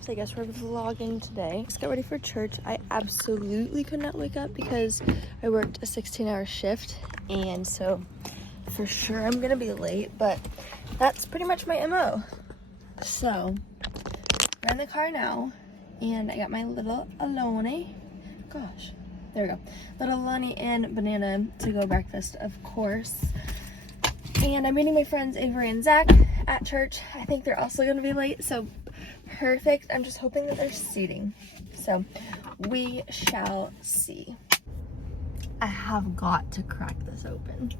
vlogs. I guess we're vlogging today. Let's get ready for church. I absolutely could not wake up because I worked a 16-hour shift, and so for sure I'm gonna be late, but that's pretty much my MO. So we're in the car now, and I got my little Aloni. Gosh, there we go. Little Alani and Banana to go breakfast, of course. And I'm meeting my friends Avery and Zach at church. I think they're also gonna be late, so perfect. I'm just hoping that there's seating. So we shall see. I have got to crack this open.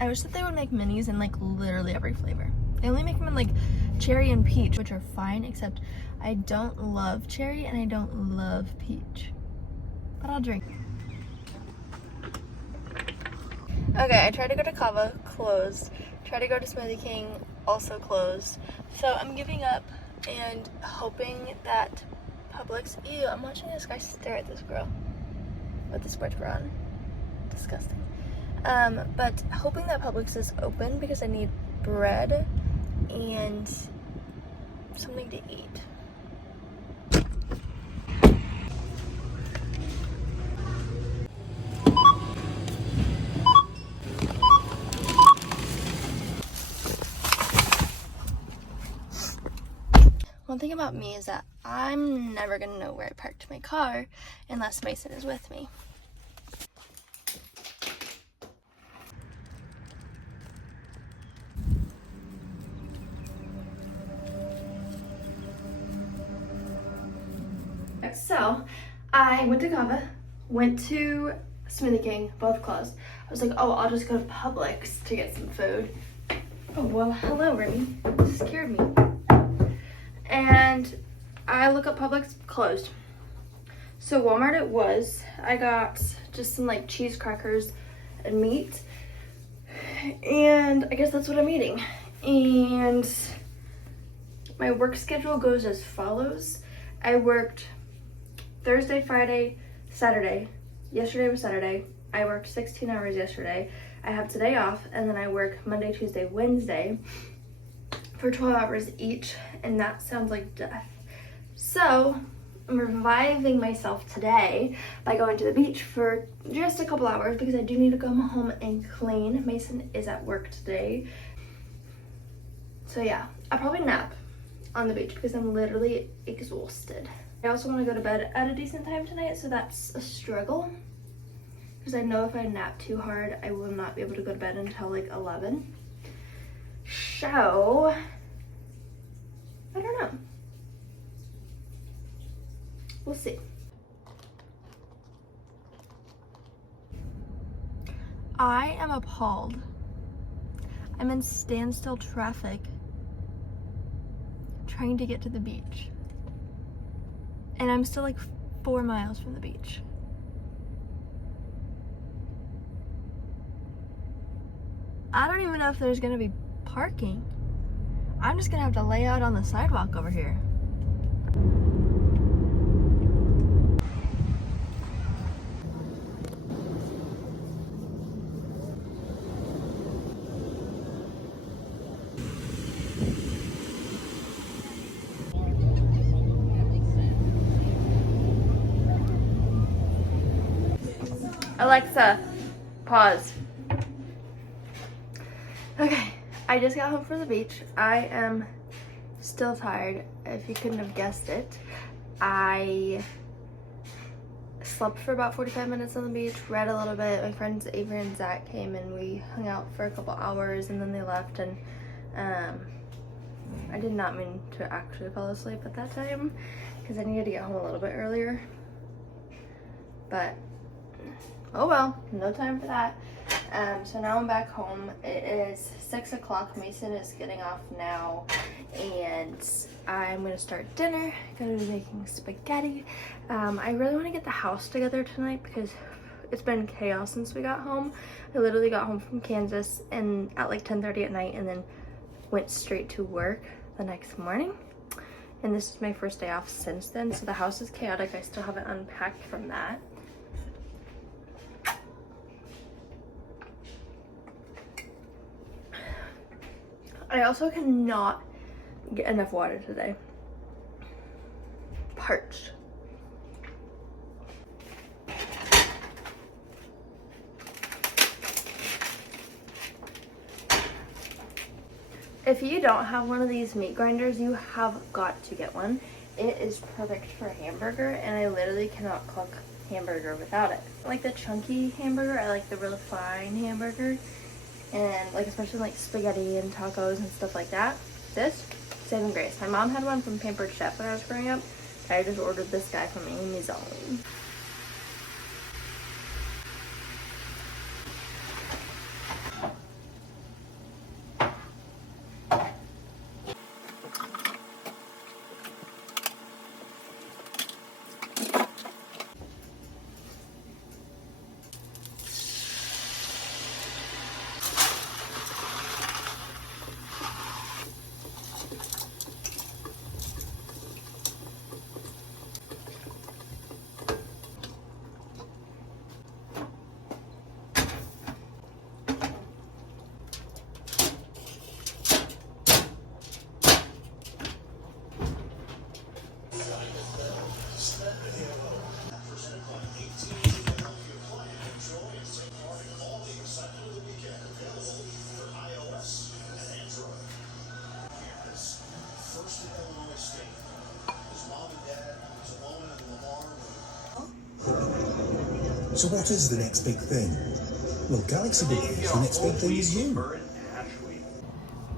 I wish that they would make minis in like literally every flavor. They only make them in like cherry and peach, which are fine, except I don't love cherry and I don't love peach. But I'll drink. Okay, I tried to go to Kava, closed. Tried to go to Smoothie King, also closed. So I'm giving up and hoping that Publix, ew, I'm watching this guy stare at this girl with the sports bra on. Disgusting. But hoping that Publix is open because I need bread and something to eat. One thing about me is that I'm never gonna know where I parked my car unless Mason is with me. So I went to Kava, went to Smoothie King, both closed. I was like, oh, I'll just go to Publix to get some food. Oh, well, hello, Remy. Scared me. And I look up Publix, closed. So Walmart it was. I got just some like cheese crackers and meat. And I guess that's what I'm eating. And my work schedule goes as follows. I worked Thursday, Friday, Saturday. Yesterday was Saturday. I worked 16 hours yesterday. I have today off, and then I work Monday, Tuesday, Wednesday for 12 hours each, and that sounds like death. So I'm reviving myself today by going to the beach for just a couple hours because I do need to come home and clean. Mason is at work today. So yeah, I'll probably nap on the beach because I'm literally exhausted. I also want to go to bed at a decent time tonight, so that's a struggle. Because I know if I nap too hard, I will not be able to go to bed until like 11. So, I don't know. We'll see. I am appalled. I'm in standstill traffic trying to get to the beach. And I'm still like 4 miles from the beach. I don't even know if there's gonna be parking. I'm just gonna have to lay out on the sidewalk over here. Alexa, pause. Okay, I just got home from the beach. I am still tired, if you couldn't have guessed it. I slept for about 45 minutes on the beach, read a little bit. My friends Avery and Zach came and we hung out for a couple hours and then they left, and I did not mean to actually fall asleep at that time because I needed to get home a little bit earlier. But oh well, no time for that. So now I'm back home. It is 6 o'clock. Mason is getting off now, and I'm gonna start dinner. Gonna be making spaghetti. I really want to get the house together tonight because it's been chaos since we got home. I literally got home from Kansas and at like 10:30 at night, and then went straight to work the next morning. And this is my first day off since then, so the house is chaotic. I still haven't unpacked from that. I also cannot get enough water today. Parched. If you don't have one of these meat grinders, you have got to get one. It is perfect for a hamburger, and I literally cannot cook hamburger without it. I like the chunky hamburger, I like the really fine hamburger, and like especially like spaghetti and tacos and stuff like that. This, saving grace. My mom had one from Pampered Chef when I was growing up. I just ordered this guy from Amazon. So what is the next big thing? Well, Galaxy Book is the next big thing is you.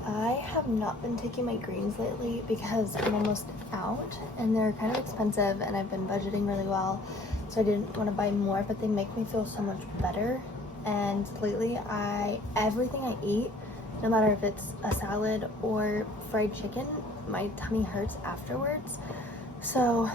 I have not been taking my greens lately because I'm almost out and they're kind of expensive and I've been budgeting really well, so I didn't want to buy more, but they make me feel so much better. And lately everything I eat, no matter if it's a salad or fried chicken, my tummy hurts afterwards. So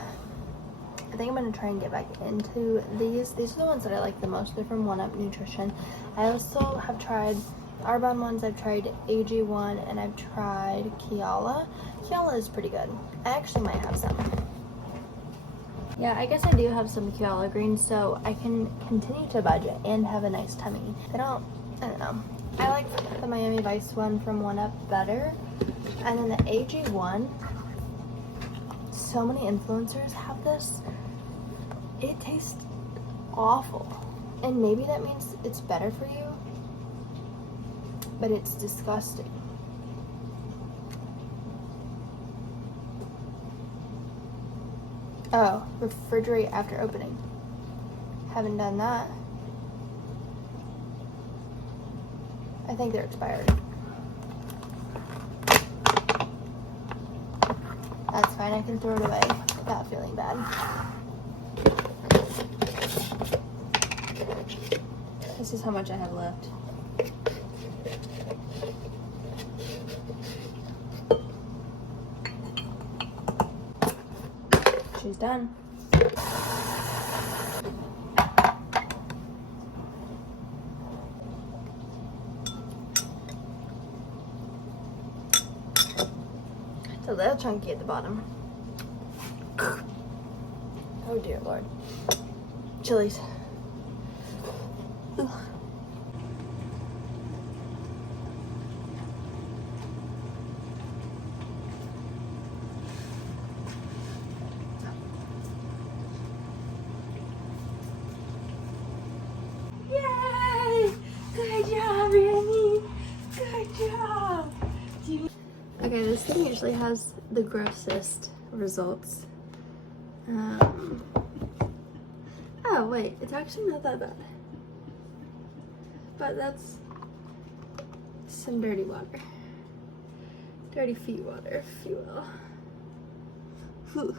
I think I'm going to try and get back into these. These are the ones that I like the most. They're from 1UP Nutrition. I also have tried Arbonne ones. I've tried AG1 and I've tried Kiala. Kiala is pretty good. I actually might have some. Yeah, I guess I do have some Kiala greens, so I can continue to budget and have a nice tummy. I don't know. I like the Miami Vice one from 1UP better. And then the AG1, so many influencers have this. It tastes awful. And maybe that means it's better for you, but it's disgusting. Oh, refrigerate after opening. Haven't done that. I think they're expired. That's fine, I can throw it away without feeling bad. This is how much I have left. She's done. It's a little chunky at the bottom. Oh dear Lord. Chilies. Ugh. Yay! Good job, Randy. Good job. Okay, this thing usually has the grossest results. Oh wait, it's actually not that bad. But that's some dirty water. Dirty feet water, if you will. Whew.